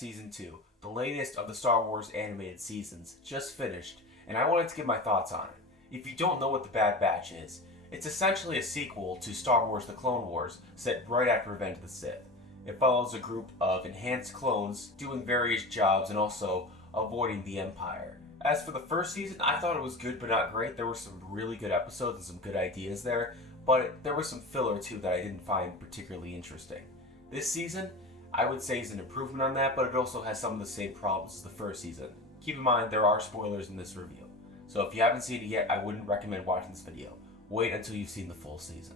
Season 2, the latest of the Star Wars animated seasons, just finished, and I wanted to give my thoughts on it. If you don't know what The Bad Batch is, it's essentially a sequel to Star Wars The Clone Wars, set right after Revenge of the Sith. It follows a group of enhanced clones doing various jobs and also avoiding the Empire. As for the first season, I thought it was good but not great. There were some really good episodes and some good ideas there, but there was some filler too that I didn't find particularly interesting. This season, I would say is an improvement on that, but it also has some of the same problems as the first season. Keep in mind, there are spoilers in this review, so if you haven't seen it yet, I wouldn't recommend watching this video. Wait until you've seen the full season.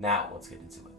Now, let's get into it.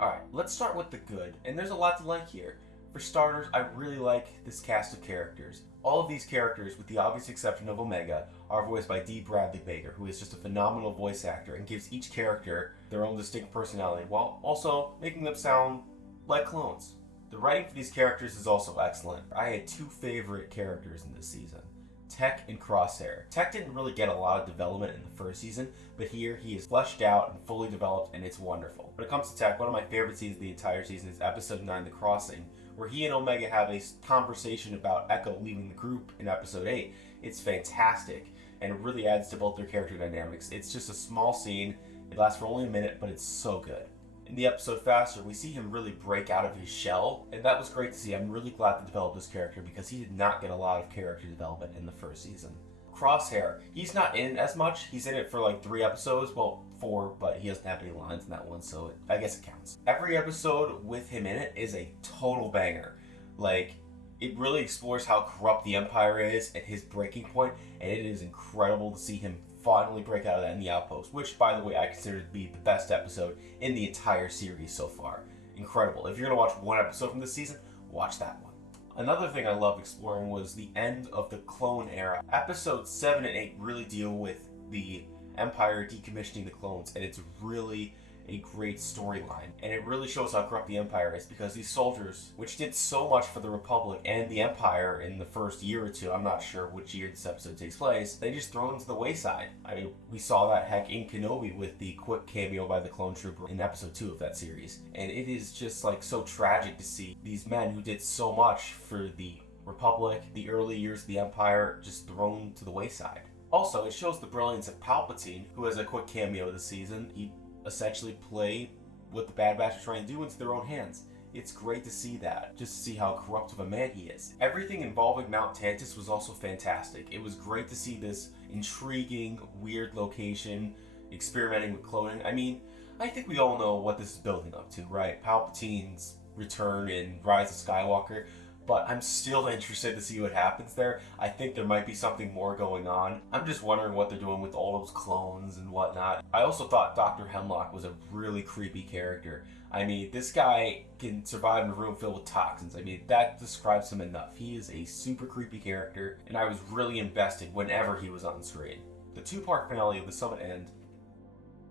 Alright, let's start with the good, and there's a lot to like here. For starters, I really like this cast of characters. All of these characters, with the obvious exception of Omega, are voiced by D. Bradley Baker, who is just a phenomenal voice actor and gives each character their own distinct personality, while also making them sound like clones. The writing for these characters is also excellent. I had two favorite characters in this season, Tech and Crosshair. Tech didn't really get a lot of development in the first season, but here he is fleshed out and fully developed, and it's wonderful. When it comes to Tech, one of my favorite scenes of the entire season is Episode 9, The Crossing, where he and Omega have a conversation about Echo leaving the group in Episode 8. It's fantastic, and it really adds to both their character dynamics. It's just a small scene, it lasts for only a minute, but it's so good. In the episode Faster, we see him really break out of his shell, and that was great to see. I'm really glad to develop this character because he did not get a lot of character development in the first season. Crosshair, he's not in it as much. He's in it for like 3 episodes, well, 4, but he doesn't have any lines in that one, so I guess it counts. Every episode with him in it is a total banger. Like, it really explores how corrupt the Empire is at his breaking point, and it is incredible to see him finally break out of that in the Outpost, which, by the way, I consider to be the best episode in the entire series so far. Incredible. If you're going to watch one episode from this season, watch that one. Another thing I loved exploring was the end of the clone era. Episodes 7 and 8 really deal with the Empire decommissioning the clones, and it's really a great storyline. And it really shows how corrupt the Empire is, because these soldiers, which did so much for the Republic and the Empire in the first year or two, I'm not sure which year this episode takes place, they just throw them to the wayside. I mean, we saw that heck in Kenobi with the quick cameo by the clone trooper in episode 2 of that series. And it is just like so tragic to see these men who did so much for the Republic, the early years of the Empire, just thrown to the wayside. Also, it shows the brilliance of Palpatine, who has a quick cameo this season. He essentially play what the Bad Batch are trying to do into their own hands. It's great to see that, just to see how corrupt of a man he is. Everything involving Mount Tantiss was also fantastic. It was great to see this intriguing, weird location, experimenting with cloning. I mean, I think we all know what this is building up to, right? Palpatine's return in Rise of Skywalker, but I'm still interested to see what happens there. I think there might be something more going on. I'm just wondering what they're doing with all those clones and whatnot. I also thought Dr. Hemlock was a really creepy character. I mean, this guy can survive in a room filled with toxins. I mean, that describes him enough. He is a super creepy character, and I was really invested whenever he was on screen. The 2-part finale of The Summit End,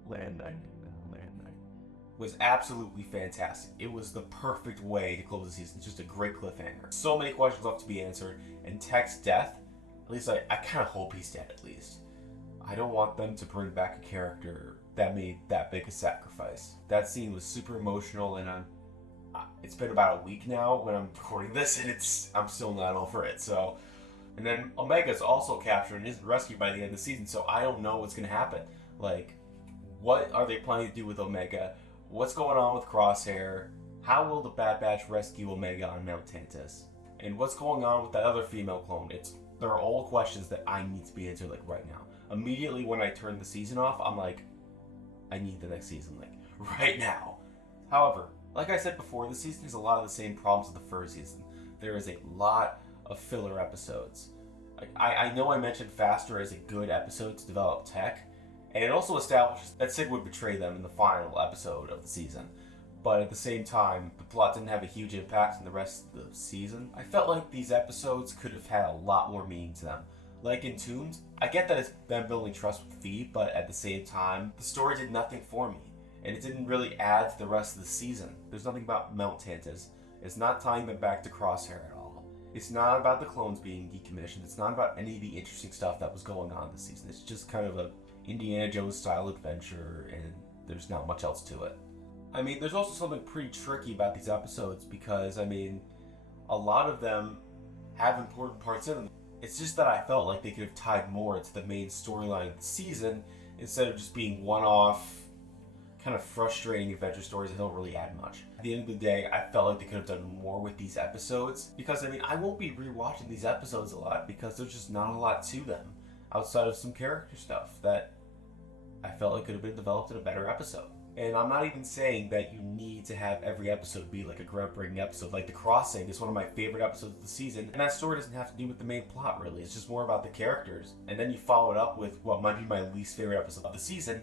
Land Night, was absolutely fantastic. It was the perfect way to close the season. Just a great cliffhanger. So many questions left to be answered, and Tech's death, at least I kind of hope he's dead at least. I don't want them to bring back a character that made that big a sacrifice. That scene was super emotional, and it's been about a week now when I'm recording this, and I'm still not over it. So, and then Omega's also captured and isn't rescued by the end of the season, so I don't know what's gonna happen. Like, what are they planning to do with Omega? What's going on with Crosshair? How will the Bad Batch rescue Omega on Mount Tantiss? And what's going on with that other female clone? There are all questions that I need to be answered like right now. Immediately when I turn the season off, I'm like, I need the next season, like right now. However, like I said before, the season has a lot of the same problems as the first season. There is a lot of filler episodes. Like I know I mentioned Faster as a good episode to develop Tech, and it also establishes that Sid would betray them in the final episode of the season. But at the same time, the plot didn't have a huge impact on the rest of the season. I felt like these episodes could have had a lot more meaning to them. Like Entombed, I get that it's them building trust with Phoebe, but at the same time, the story did nothing for me. And it didn't really add to the rest of the season. There's nothing about Mount Tantiss. It's not tying them back to Crosshair at all. It's not about the clones being decommissioned. It's not about any of the interesting stuff that was going on this season. It's just kind of a Indiana Jones style adventure, and there's not much else to it. I mean, there's also something pretty tricky about these episodes because, I mean, A lot of them have important parts in them. It's just that I felt like they could have tied more into the main storyline of the season instead of just being one-off, kind of frustrating adventure stories that don't really add much. At the end of the day, I felt like they could have done more with these episodes because, I mean, I won't be rewatching these episodes a lot because there's just not a lot to them outside of some character stuff that I felt like could have been developed in a better episode. And I'm not even saying that you need to have every episode be like a groundbreaking episode. Like The Crossing is one of my favorite episodes of the season, and that story doesn't have to do with the main plot, really. It's just more about the characters. And then you follow it up with what might be my least favorite episode of the season,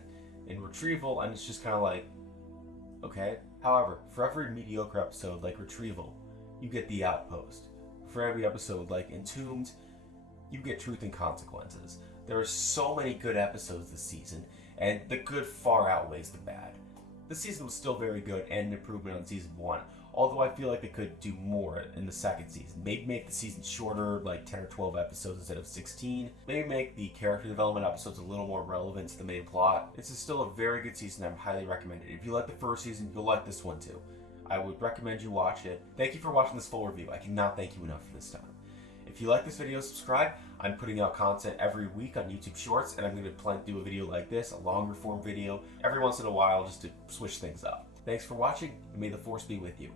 in Retrieval, and it's just kind of like, okay. However, for every mediocre episode like Retrieval, you get The Outpost. For every episode like Entombed, you get Truth and Consequences. There are so many good episodes this season, and the good far outweighs the bad. The season was still very good and an improvement on season 1, although I feel like they could do more in the second season. Maybe make the season shorter, like 10 or 12 episodes instead of 16. Maybe make the character development episodes a little more relevant to the main plot. This is still a very good season. I highly recommend it. If you like the first season, you'll like this one too. I would recommend you watch it. Thank you for watching this full review. I cannot thank you enough for this time. If you like this video, subscribe. I'm putting out content every week on YouTube Shorts, and I'm going to plan to do a video like this, a longer form video, every once in a while just to switch things up. Thanks for watching, and may the Force be with you.